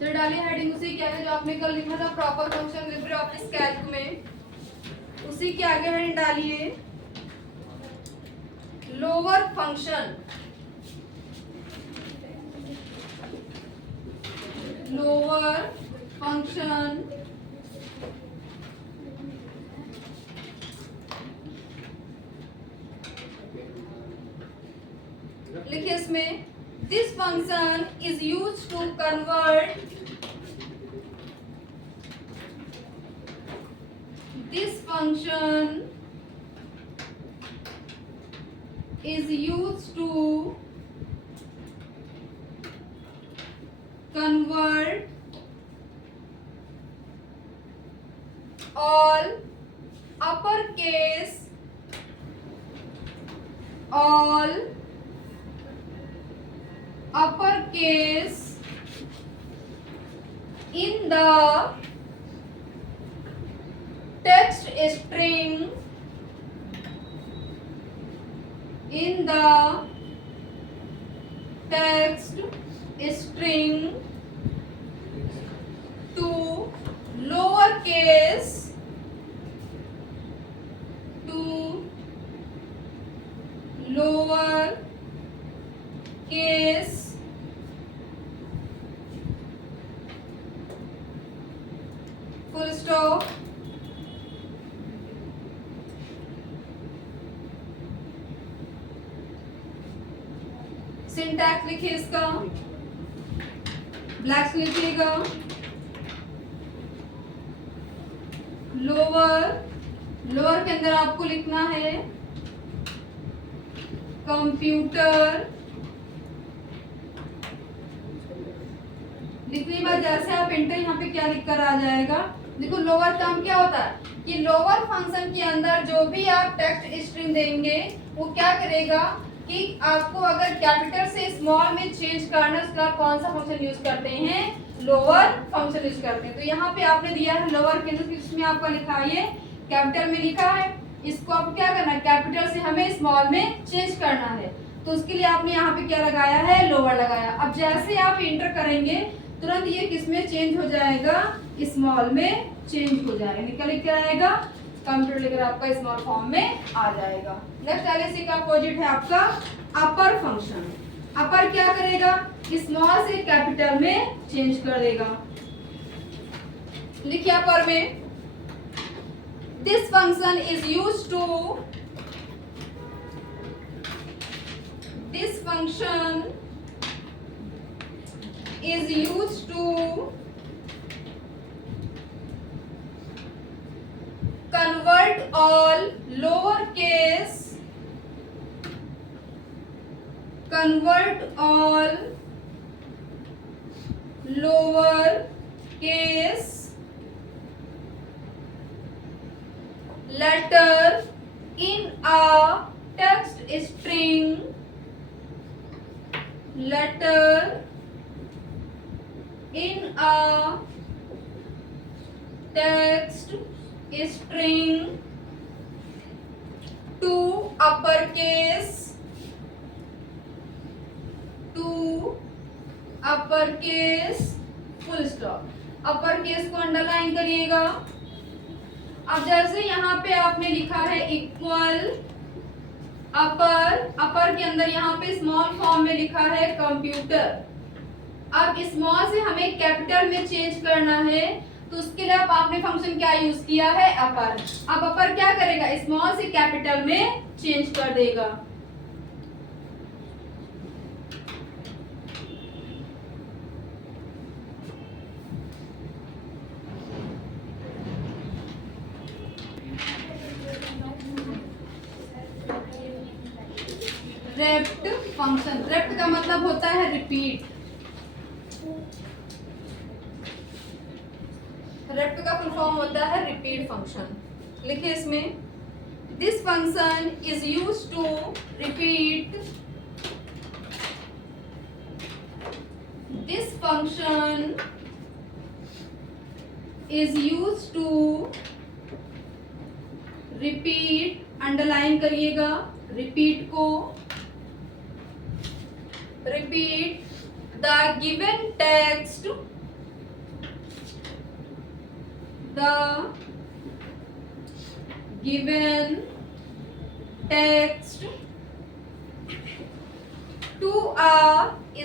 जो डालिए हेडिंग उसी के आगे जो आपने कल लिखा था proper function Libre office Calc में, उसी के आगे हेडिंग डालिए लोअर फंक्शन। लोअर फंक्शन लिखिए इसमें, this function is use to convert, this function is used to convert all uppercase, all uppercase in the text string, in the text string to lowercase, to lowercase full stop, syntax लिखिए इसका, blacks लिखिएगा, lower, lower के अंदर आपको लिखना है computer. लिखने के बाद जैसे आप इंटर यहाँ पे क्या लिखकर आ जाएगा, देखो लोअर टर्म क्या होता है कि लोअर फंक्शन के अंदर जो भी आप टेक्स्ट स्ट्रिंग देंगे वो क्या करेगा कि आपको अगर कैपिटल से स्मॉल में चेंज करना, उसका आप कौन सा फंक्शन यूज करते हैं, लोअर फंक्शन यूज करते हैं। तो यहाँ पे आपने दिया है लोअर के अंदर, इसमें आपका लिखा है ये कैपिटल में लिखा है, इसको आप क्या करना है कैपिटल से हमें स्मॉल में चेंज करना है, तो उसके लिए आपने यहाँ पे क्या लगाया है, लोअर लगाया। अब जैसे आप इंटर करेंगे तुरंत ये किस में चेंज हो जाएगा, स्मॉल में चेंज हो जाएगा, निकल के आएगा, कंप्यूटर लेकर आपका स्मॉल फॉर्म में आ जाएगा। नेक्स्ट आगे इसी का अपोजिट है आपका अपर फंक्शन। अपर क्या करेगा, स्मॉल से कैपिटल में चेंज कर देगा। लिखिए अपर में, this function is used to, this function is used to convert all lowercase, convert all lowercase letter in a text string, letter in a text string to uppercase, to uppercase full stop। uppercase को underline करिएगा। अब जैसे यहाँ पे आपने लिखा है equal अपर, अपर के अंदर यहाँ पे स्मॉल फॉर्म में लिखा है कंप्यूटर। अब स्मॉल से हमें कैपिटल में चेंज करना है, तो उसके लिए अब आपने फंक्शन क्या यूज किया है, अपर। अब अपर क्या करेगा, स्मॉल से कैपिटल में चेंज कर देगा। रेप्ट फंक्शन, रेप्ट का मतलब होता है रिपीट, रेप्ट का फुल फॉर्म होता है रिपीट फंक्शन। लिखिए इसमें, this function is used to repeat, this function is used to repeat, underline करिएगा रिपीट को, repeat the given text, the given text to a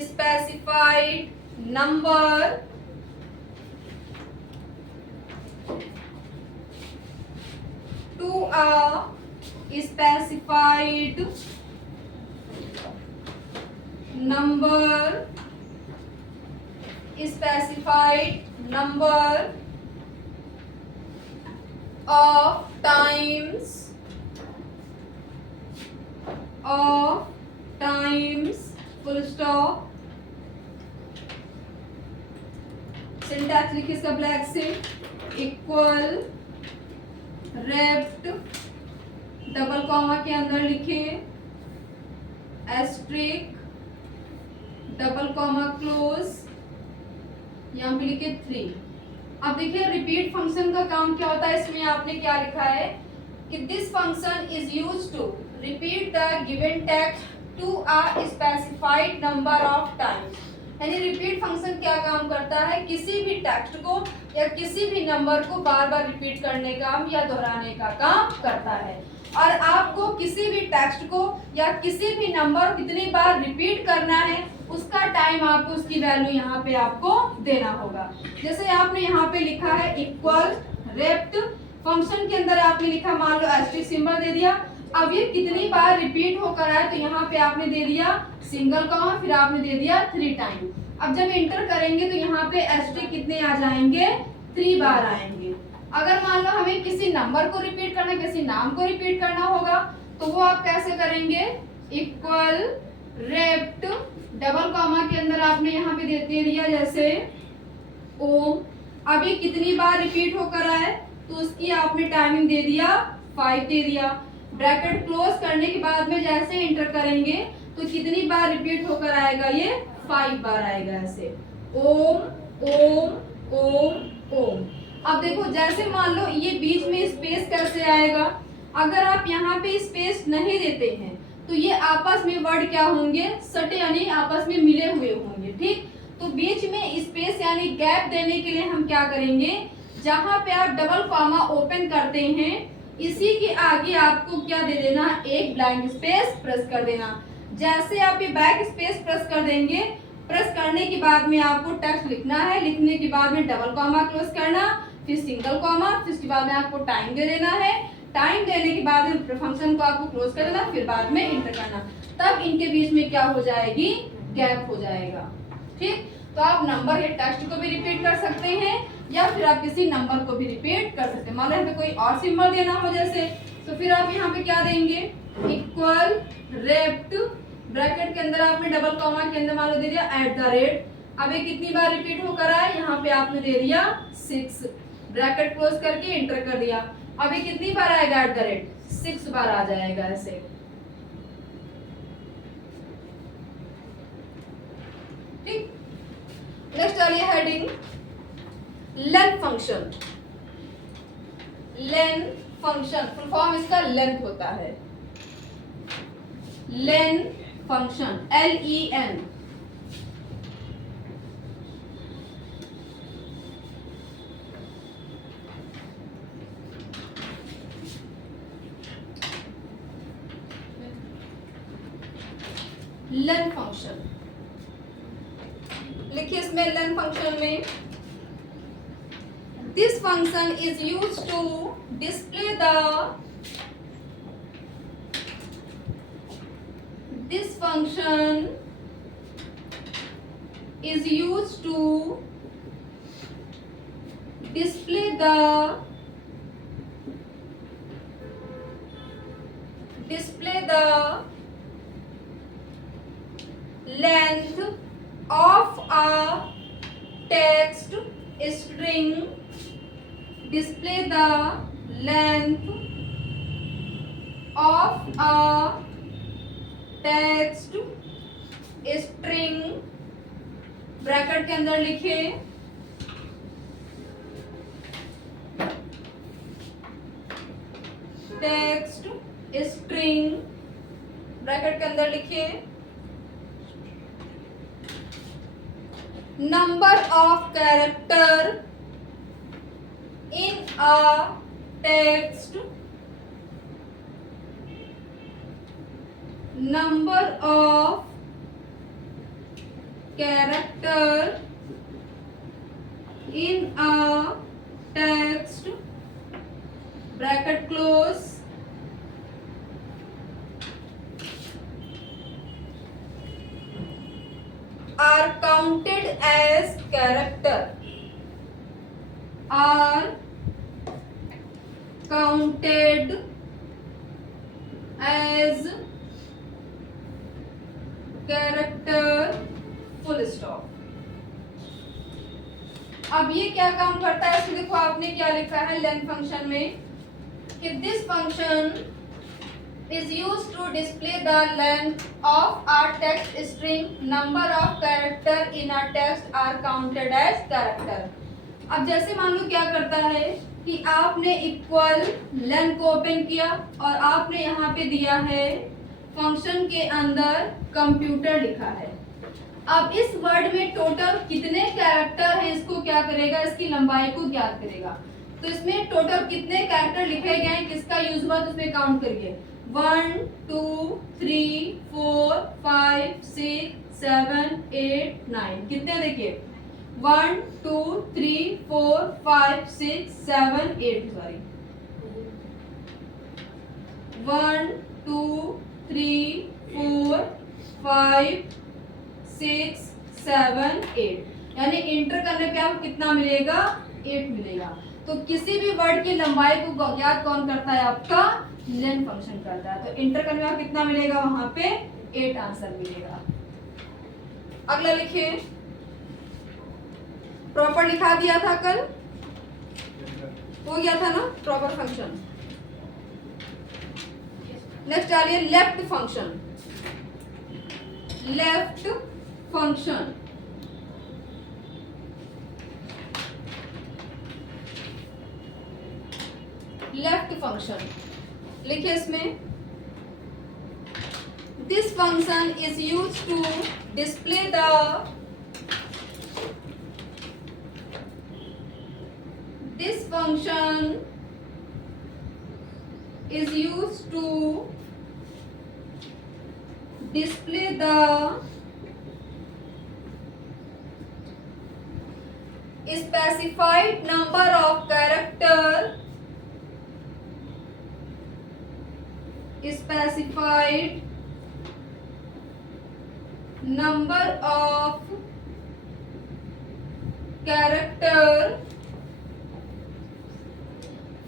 specified number specified number of times full stop। Syntax लिखिए इसका black से, equal rapt double comma के अंदर लिखे asterisk double comma close, यहाँ पे लिखे 3। अब देखिए रिपीट फंक्शन का काम क्या होता है, इसमें आपने क्या लिखा है कि this function is use to repeat the given text to a specified number of times. यानी रिपीट फंक्शन क्या काम करता है, किसी भी टेक्स्ट को या किसी भी नंबर को बार बार रिपीट करने का या दोहराने का काम करता है। और आपको किसी भी टेक्स्ट को या किसी भी नंबर कितनी बार रिपीट करना है उसका टाइम आपको उसकी वैल्यू यहाँ पे आपको देना होगा। जैसे आपने यहाँ पे लिखा है इक्वल रेप्ट, फंक्शन के अंदर आपने लिखा मान लो एस्ट्रिक सिंबल दे दिया। अब ये कितनी बार रिपीट होकर आए तो यहाँ पे आपने दे दिया सिंगल कॉमा, फिर आपने दे दिया 3 टाइम। अब जब एंटर करेंगे तो यहाँ पे एस्ट्रिक कितने आ जाएंगे, 3 बार आएंगे। अगर मान लो हमें किसी नंबर को रिपीट करना, किसी नाम को रिपीट करना होगा तो वो आप कैसे करेंगे, इक्वल रेप्ट डबल कॉमा के अंदर आपने यहाँ पे दे दिया जैसे ओम। अभी कितनी बार रिपीट होकर आए तो उसकी आपने टाइमिंग दे दिया 5 दे दिया। ब्रैकेट क्लोज करने के बाद में जैसे एंटर करेंगे तो कितनी बार रिपीट होकर आएगा, ये 5 बार आएगा ऐसे ओम ओम ओम ओम। अब देखो जैसे मान लो ये बीच में स्पेस कैसे आएगा, अगर आप यहाँ पे स्पेस नहीं देते हैं तो ये आपस में वर्ड क्या होंगे, सटे यानी आपस में मिले हुए होंगे। ठीक, तो बीच में स्पेस यानी गैप देने के लिए हम क्या करेंगे, जहां पे आप डबल कॉमा ओपन करते हैं इसी के आगे आपको क्या दे देना, एक ब्लैंक स्पेस प्रेस कर देना। जैसे आप ये बैक स्पेस प्रेस कर देंगे, प्रेस करने के बाद में आपको टेक्स्ट लिखना है, लिखने के बाद में डबल कॉमा क्लोज करना, फिर सिंगल कॉमा, फिर उसके बाद में आपको टाइम दे देना है। टाइम देने के बाद में फंक्शन को आपको क्लोज कर देना, फिर बाद में इंटर करना। तब इनके बीच में क्या हो जाएगी, गैप हो जाएगा। ठीक, तो आप नंबर या टेक्स्ट को भी रिपीट कर सकते हैं या फिर आप किसी नंबर को भी रिपीट कर सकते हैं। मान लो यहाँ पे कोई और सिंबल देना हो जैसे, तो फिर आप यहाँ पे क्या देंगे, इक्वल रेप्ट ब्रैकेट के अंदर आपने डबल कॉमा के अंदर मान लो दे दिया @ अब ये कितनी बार रिपीट होकर आए, यहाँ पे आपने दे दिया 6, ब्रैकेट क्लोज करके एंटर कर दिया। अब ये कितनी बार आएगा, @ 6 बार आ जाएगा ऐसे। ठीक, नेक्स्ट आ रही है heading length function. Length function full form इसका लेंथ होता है, length function LEN। Length function लिखिए, इसमें लेंथ फंक्शन में this function is use to display the this function is used to display the length of a text string, display the length of a text string, bracket के अंदर लिखे text string, bracket के अंदर लिखे number of character in a text, number of character in a text, bracket close, are counted as character, are counted as character, full stop. अब ये क्या काम करता है, इसमें देखो आपने क्या लिखा है लेंथ फंक्शन में कि this function is used to display the length of a text string, number of character in a text are counted as character. अब जैसे मान लो क्या करता है कि आपने इक्वल लेंथ को ओपन किया और आपने यहाँ पे दिया है फंक्शन के अंदर कंप्यूटर लिखा है। अब इस वर्ड में टोटल कितने कैरेक्टर हैं इसको क्या करेगा, इसकी लंबाई को ज्ञात करेगा। तो इसमें टोटल कितने कैरेक्टर लिखे गए हैं, किसका यूज हुआ, तो उसमें काउंट करिए 1 2 3 4 5 6 7 8 9 कितने देखिए 1 2 3 4 5 6 7 8 सॉरी 1 2 3 4 5 6 7 8 यानी इंटर करने पे आपको कितना मिलेगा 8 मिलेगा। तो किसी भी वर्ड की लंबाई को ज्ञात कौन करता है, आपका लेंथ फंक्शन करता है। तो इंटर करने में कितना मिलेगा, वहां पे 8 आंसर मिलेगा। अगला लिखिए, प्रॉपर लिखा दिया था कल, हो गया था ना प्रॉपर फंक्शन। नेक्स्ट डालिए left function, left function left function लिखिए इसमें this function is use to display the this function is use to display the specified number of character specified number of character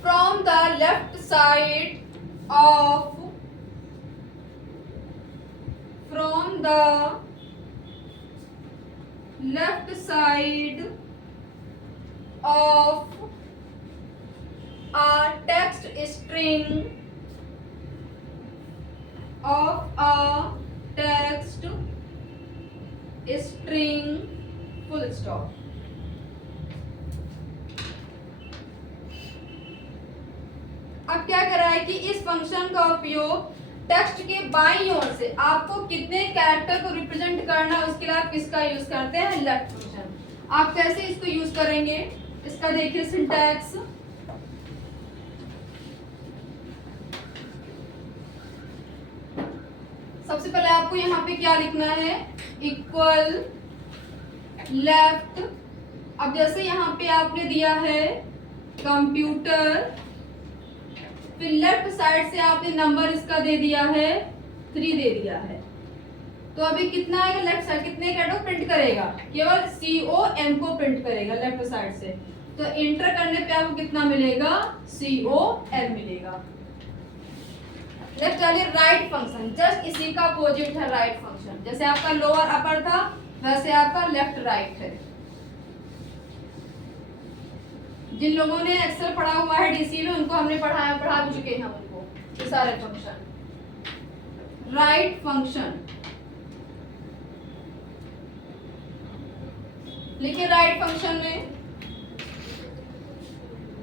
from the left side of from the left side of a text string of a text string full stop। अब क्या कर रहा है कि इस function का उपयोग text के बाईं ओर से आपको कितने कैरेक्टर को रिप्रेजेंट करना है उसके लिए आप किसका यूज करते हैं, लेफ्ट फंक्शन। आप कैसे इसको यूज करेंगे, इसका देखिए सिंटैक्स। सबसे पहले आपको यहाँ पे क्या लिखना है, इक्वल लेफ्ट। अब जैसे यहाँ पे आपने दिया है कंप्यूटर, फिर लेफ्ट साइड से आपने नंबर इसका दे दिया है 3 दे दिया है, तो अभी कितना आएगा लेफ्ट साइड, कितने कैरेक्टर प्रिंट करेगा, केवल COM को प्रिंट करेगा लेफ्ट साइड से। तो एंटर करने पे आपको कितना मिलेगा, COM मिलेगा। नेक्स्ट डालिए राइट फंक्शन, जस्ट इसी का अपोजिट है राइट फंक्शन। जैसे आपका लोअर अपर था वैसे आपका लेफ्ट राइट है। जिन लोगों ने एक्सेल पढ़ा हुआ है डीसी में उनको हमने पढ़ा चुके हैं उनको ये सारे फंक्शन। राइट फंक्शन लिखिए राइट फंक्शन में,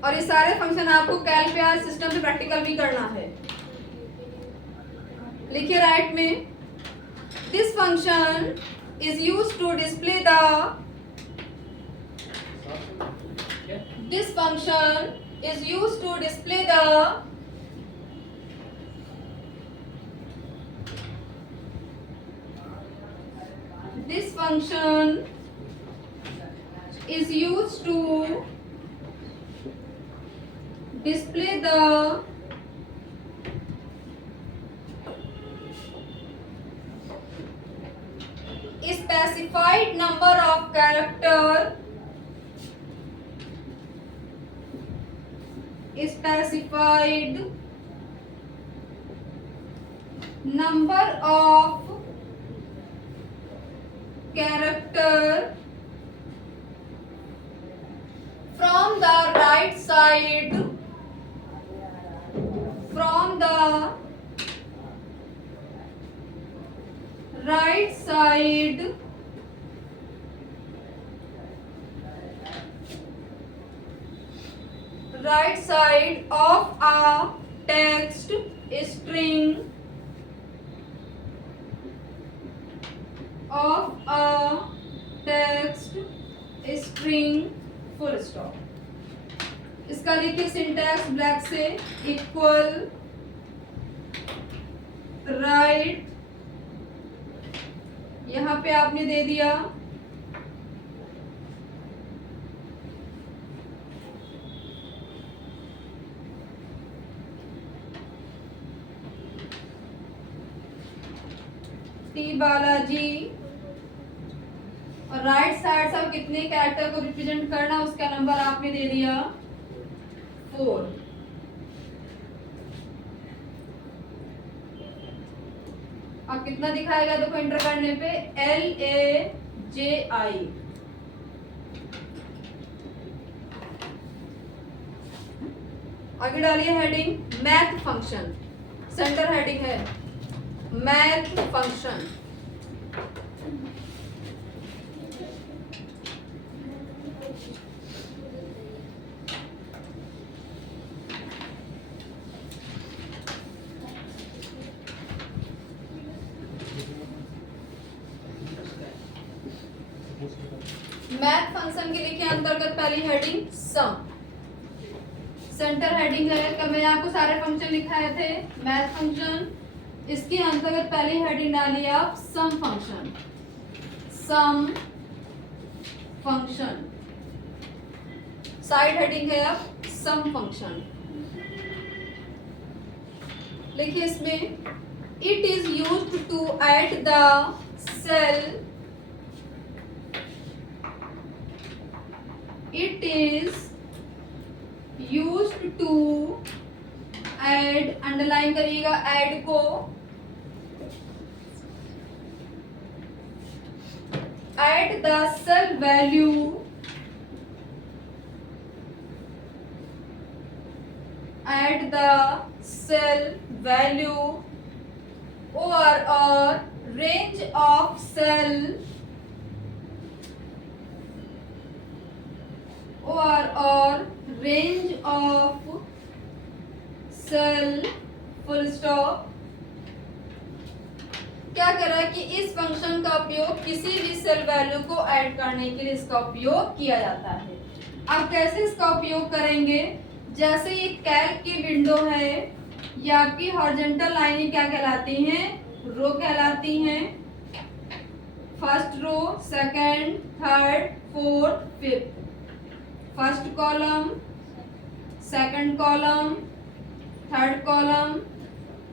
और ये सारे फंक्शन आपको कैल पे आज सिस्टम पे प्रैक्टिकल भी करना है। लिखिए राइट में this function is used to display the This function is used to display the this function is used to display the specified number of character specified number of character from the right side from the right side of a text string full stop. इसका लिखिए syntax black से equal right, यहां पे आपने दे दिया T Balaji और right side से कितने कैरेक्टर को रिप्रेजेंट करना उसका नंबर आपने दे दिया 4. अब कितना दिखाएगा देखो इंटर करने पे LAJI. आगे डालिए heading math function, centre heading है मैथ फंक्शन. मैथ फंक्शन के लिखे अंतर्गत पहली हेडिंग सम, सेंटर हेडिंग है कि मैंने आपको सारे फंक्शन लिखाए थे मैथ फंक्शन, इसके अंतर्गत पहली हेडिंग डालिए आप sum function. Sum function side heading है आप सम फंक्शन. लिखिए इसमें it is used to add the cell, it is used to add, underline करिएगा ऐड को, add the cell value or range of cell full stop. क्या करा कि इस फंक्शन का उपयोग किसी भी सेल वैल्यू को ऐड करने के लिए इसका उपयोग किया जाता है. अब कैसे इसका उपयोग करेंगे, जैसे ये कैल्क की विंडो है, ये आपकी हॉरिजॉन्टल लाइनें क्या कहलाती हैं, रो कहलाती हैं. First row, second, third, fourth, fifth. First column, second column, third column,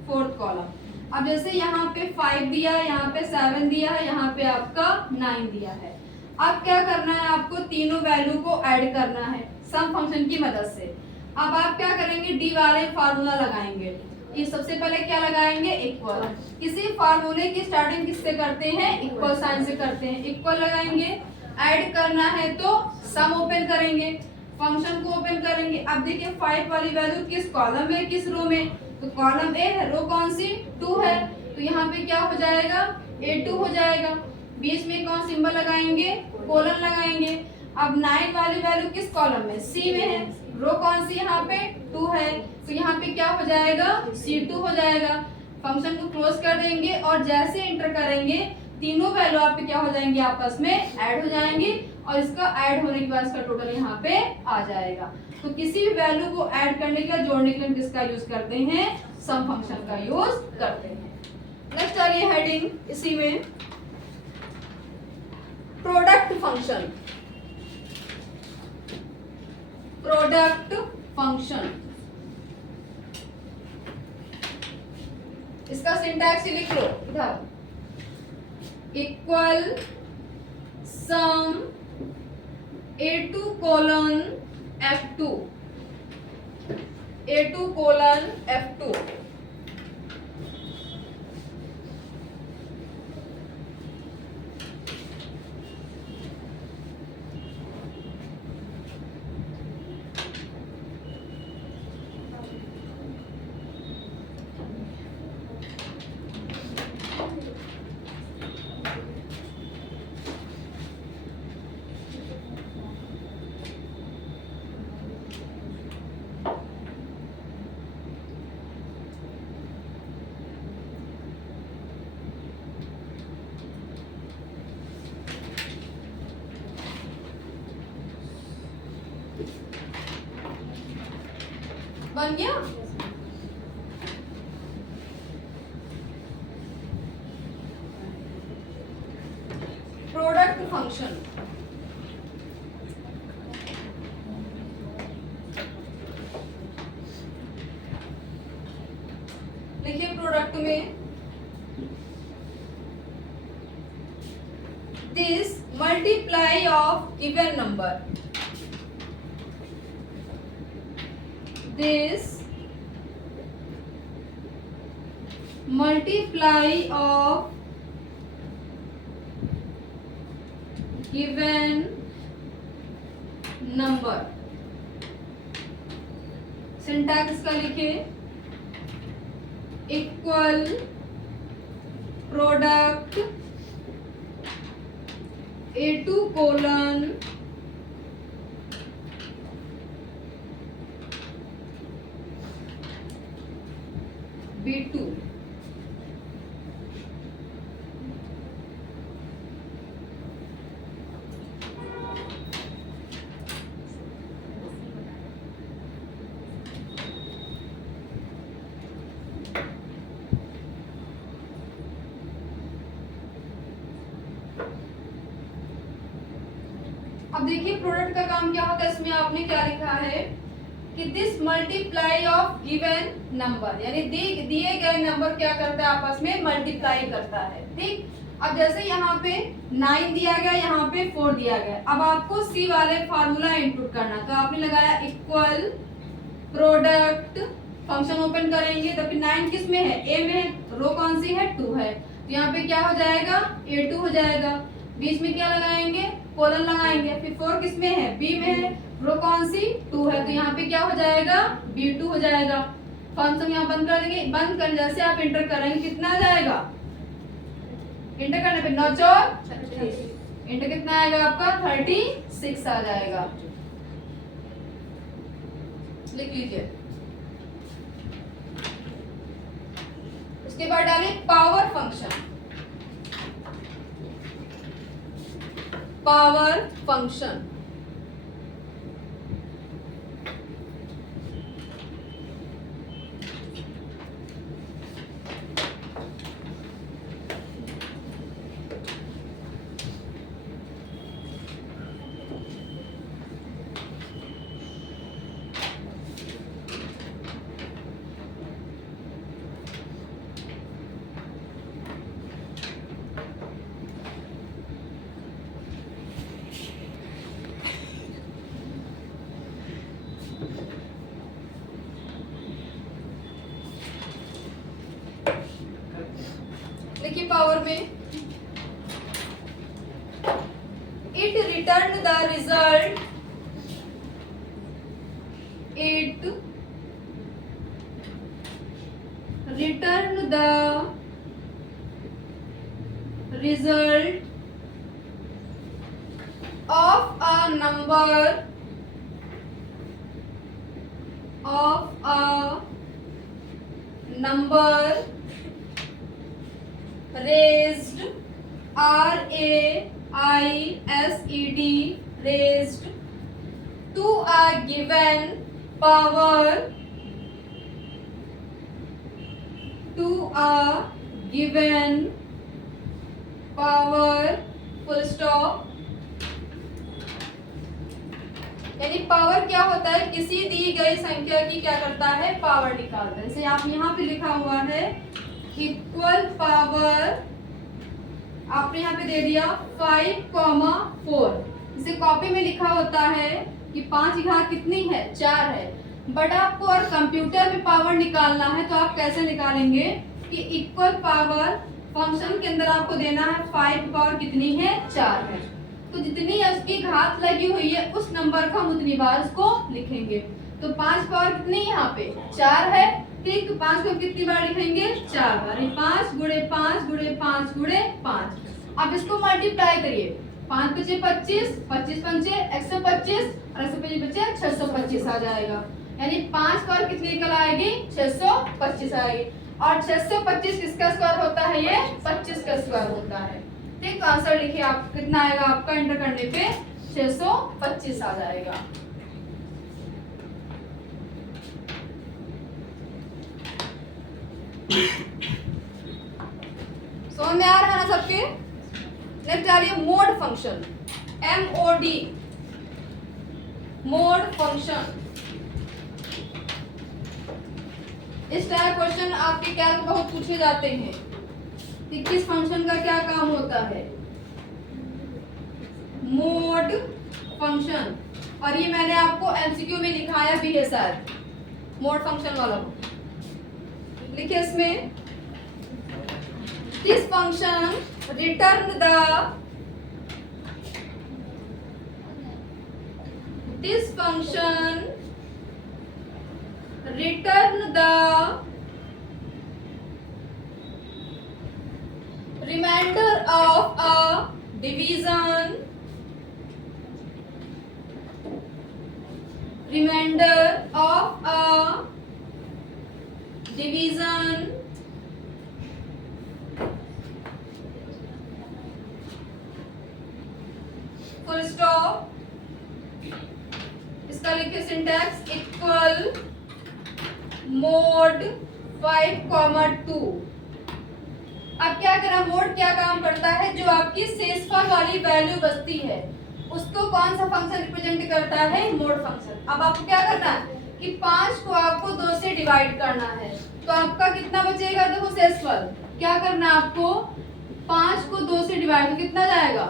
fourth column. अब जैसे यहाँ पे 5 दिया है, यहाँ पे 7 दिया है, यहाँ पे आपका 9 दिया है. अब क्या करना है, आपको तीनों वैल्यू को ऐड करना है सम फंक्शन की मदद से. अब आप क्या करेंगे, डी वाले फार्मूला लगाएंगे. ये सबसे पहले क्या लगाएंगे, इक्वल. किसी फार्मूले की स्टार्टिंग किससे करते हैं, इक्वल साइन से करते हैं. इक्वल लगाएंगे, ऐड करना है तो सम ओपन करेंगे, फंक्शन को ओपन करेंगे. अब देखिए 5 वाली वैल्यू किस कॉलम में किस रो में, तो कॉलम ए है, रो कौन सी 2 है, तो यहाँ पे क्या हो जाएगा A2 हो जाएगा. बीच में कौन सिंबल लगाएंगे, कोलन लगाएंगे. अब 9 वाली वैल्यू किस कॉलम में, सी में है, रो कौन सी यहाँ पे 2 है, तो यहाँ पे क्या हो जाएगा C2 हो जाएगा. फंक्शन को क्लोज कर देंगे और जैसे इंटर करेंगे तीनों वैल्यू आपके क्या हो जाएंगे, आपस में ऐड हो जाएंगे और इसका ऐड होने के बाद इसका टोटल यहाँ पे आ जाएगा। तो किसी भी वैल्यू को ऐड करने के लिए, जोड़ने के लिए हम किसका यूज करते हैं, सम फंक्शन का यूज करते हैं। नेक्स्ट आ रही है हेडिंग इसी में, प्रोडक्ट फंक्शन। प्रोडक्ट फंक्शन, इसका सिंटैक्स ही लिख लो इधर, इक्वल सम A2 colon F2, A2 colon F2। बन गया। प्रोडक्ट फंक्शन, देखिए प्रोडक्ट में this multiply of given number, this multiply of given number, syntax का लिखे, equal product A2 colon B2। अब देखिए प्रोडक्ट का काम क्या होता है, इसमें आपने क्या लिखा है कि this multiply of given number, यानी दिए गए नंबर क्या करता है, आपस में मल्टीप्लाई करता है। ठीक, अब जैसे यहाँ पे 9 दिया गया, यहाँ पे 4 दिया गया, अब आपको सी वाले फार्मूला इनपुट करना, तो आपने लगाया इक्वल प्रोडक्ट, फंक्शन ओपन करेंगे तो फिर 9 किस में है, ए में है, रो कौन सी है, 2 है, तो यहाँ पे क्या हो जाएगा, A2 हो जाएगा, बीच में क्या लगाएंगे, कोलन लगाएंगे, फिर 4 किस में है, बी में है, रो कौन सी, 2 है, तो यहाँ पे क्या हो जाएगा, B2 हो जाएगा। फंक्शन यहाँ बंद कर देंगे, बंद कर जैसे आप इंटर करेंगे कितना आ जाएगा, इंटर करने पे 9 4 36, इंटर कितना आएगा आपका 36 आ जाएगा, लिख लीजिए। उसके बाद डालें पावर फंक्शन, पावर फंक्शन, देखिए पावर में it return the result, it return the result of a number, of a number raised, RA ISED raised to a given power full stop। यानी पावर क्या होता है, किसी दी गई संख्या की क्या करता है, पावर निकालता है। जैसे आप यहाँ पे लिखा हुआ है इक्वल पावर, आपने यहाँ पे दे दिया 5,4। जैसे कॉपी में लिखा होता है कि 5 घात कितनी है, 4 है। बट आपको और कंप्यूटर में पावर निकालना है तो आप कैसे निकालेंगे कि इक्वल पावर फंक्शन के अंदर आपको देना है 5 पावर कितनी है, 4 है। तो जितनी उसकी घात लगी हुई है उस नंबर का हम उतनी बार उसको लिखेंगे। तो 5 पावर कितनी यहाँ पे 4 है, ठीक। तो 5 को कितनी बार लिखेंगे, 4 बार। 5 गुणे 5 गुणे 5 गुणे 5। अब इसको मल्टीप्लाई करिए, 5 पचे 25, 25 पंचे 125 और 125 बचे 625 आ जाएगा। यानी 5 पावर कितनी निकल आएगी, 625 आएगी। और 625 किसका स्क्वायर होता है, ये 25 का स्क्वायर होता है, ठीक। तो आंसर लिखिए आप, कितना आएगा आपका, एंटर करने पे 625 आ जाएगा। समझ में आ रहा है ना सबके। नेक्स्ट आ रही है mode function, MOD, mode function. इस टाइप क्वेश्चन आपके कैल्क बहुत पूछे जाते हैं कि किस फंक्शन का क्या काम होता है, मोड फंक्शन। और ये मैंने आपको एमसीक्यू में लिखाया भी है शायद, मोड फंक्शन वाला लिखे। इसमें this function return the, this function return the remainder of a division, remainder of a division full stop। इसका लिखिए सिंटैक्स, इक्वल मोड 5,2। अब क्या करा, मोड क्या काम करता है, जो आपकी शेषफल वाली वैल्यू बचती है उसको कौन सा फंक्शन रिप्रेजेंट करता है, मोड फंक्शन। अब आपको क्या करना है कि 5 को आपको 2 से डिवाइड करना है, तो आपका कितना बचेगा, देखो शेषफल क्या करना है आपको, 5 को 2 से डिवाइड, तो कितना जाएगा,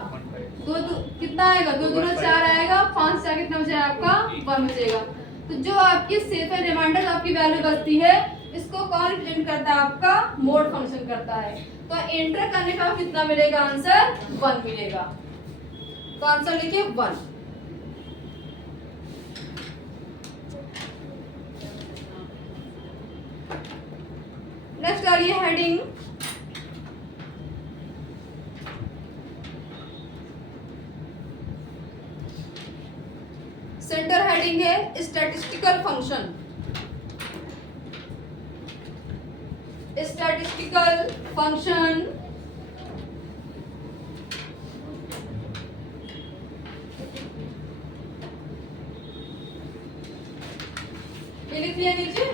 2 कितना आएगा, 2 दूना 4 आएगा, 5 से कितना बचेगा आपका 1 बचेगा। तो जो आपकी शेषफल रिमाइंडर आपकी वैल्यू बचती है इसको कौन रिप्रेजेंट करता है, आपका मोड फंक्शन करता है। तो एंटर करने पर कितना मिलेगा, आंसर 1 मिलेगा। तो आंसर लिखिए 1। नेक्स्ट आ रही है हेडिंग, सेंटर हेडिंग है स्टैटिस्टिकल फंक्शन। स्टैटिस्टिकल फंक्शन ये लिख लिया नीचे।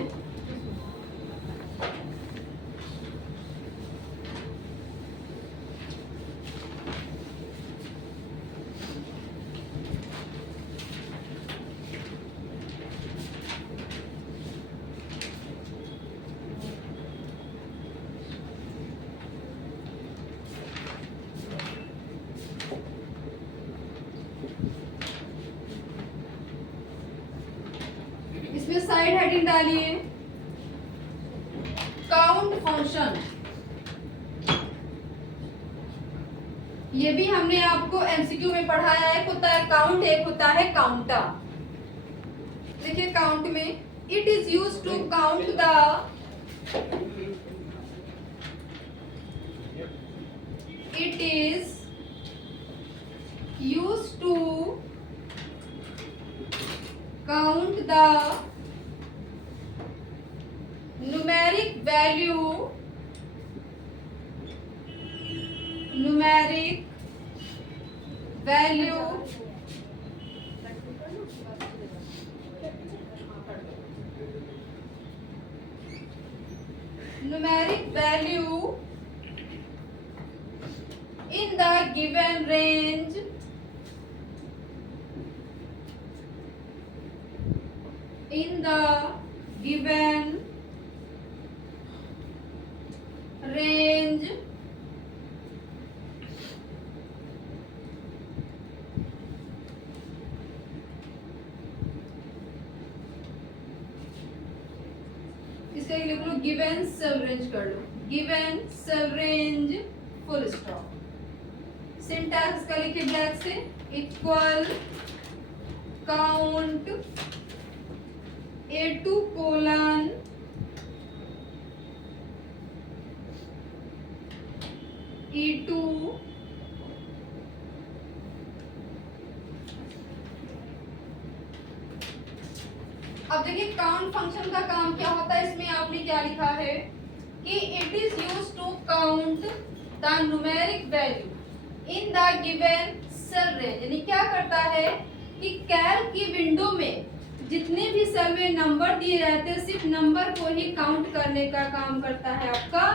इसमें साइड हेडिंग डालिए काउंट फंक्शन। ये भी हमने आपको एमसीक्यू में पढ़ाया है, एक होता है काउंट, एक होता है काउंटा। देखिए काउंट में it is used to count the, it is used to count the numeric value, numeric numeric value in the given range in the given range इसका लिख लो गिवन सेल रेंज कर लो given cell range full stop syntax का लिखे black से equal count A2 colon E2 अब देखिए count function का काम क्या होता है इसमें आपने क्या लिखा है कि it is used to count the numeric value in the given cell range यानी क्या करता है कि कैल्क की विंडो में जितने भी सेल में नंबर दिए रहते हैं सिर्फ नंबर को ही काउंट करने का काम करता है आपका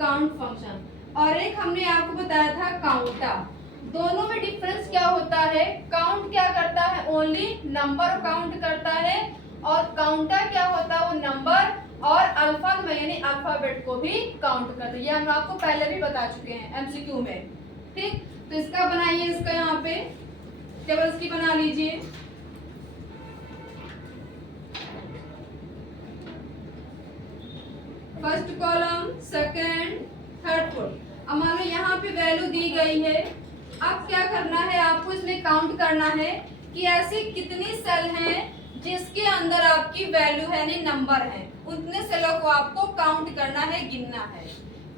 काउंट फंक्शन। और एक हमने आपको बताया था काउंटा, दोनों में डिफरेंस क्या होता है, काउंट क्या करता है ओनली नंबर काउंट करता है और काउंटा क्या होता है वो नंबर और अल्फा यानी अल्फाबेट को भी काउंट करता है। ये हम आपको पहले भी बता चुके हैं एमसीक्यू में। ठीक, तो इसका बनाइए, इसका यहाँ पे टेबल इसकी बना लीजिए। First column, second, third, fourth. अब मान लो यहाँ पे वैल्यू दी गई है, अब क्या करना है आपको इसमें काउंट करना है कि ऐसे कितनी सेल हैं जिसके अंदर आपकी वैल्यू है यानी नंबर है, उतने सेलों को आपको काउंट करना है, गिनना है।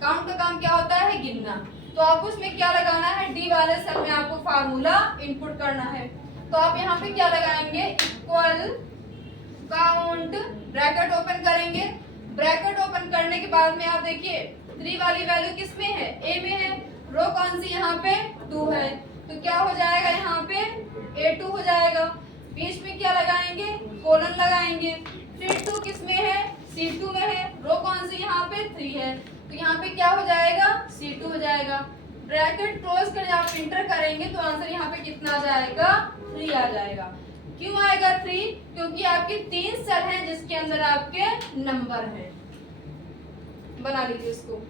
काउंट का काम क्या होता है, गिनना। तो आपको उसमें क्या लगाना है, डी वाले सेल में आपको फार्मूला इनपुट करना है। तो आप यहाँ पे क्या लगाएंगे, इक्वल काउंट, ब्रैकेट ओपन करेंगे। ब्रैकेट ओपन करने के बाद में आप देखिए 3 वाली वैल्यू किस में है, ए में है। रो कौन सी, यहाँ पे 2 है, तो क्या हो जाएगा यहाँ पे A2 हो जाएगा। बीच में क्या लगाएंगे, कोलन लगाएंगे। फिर 2 किस में है, C2 में है। रो कौन सी, यहाँ पे 3 है, तो यहाँ पे क्या हो जाएगा, C2 हो जाएगा। ब्रैकेट क्लोज कर आप इंटर करेंगे तो आंसर यहाँ पे कितना आ जाएगा, 3 आ जाएगा। क्यों आएगा 3, क्योंकि आपके 3 सेल हैं जिसके अंदर आपके नंबर हैं। बना लीजिए इसको।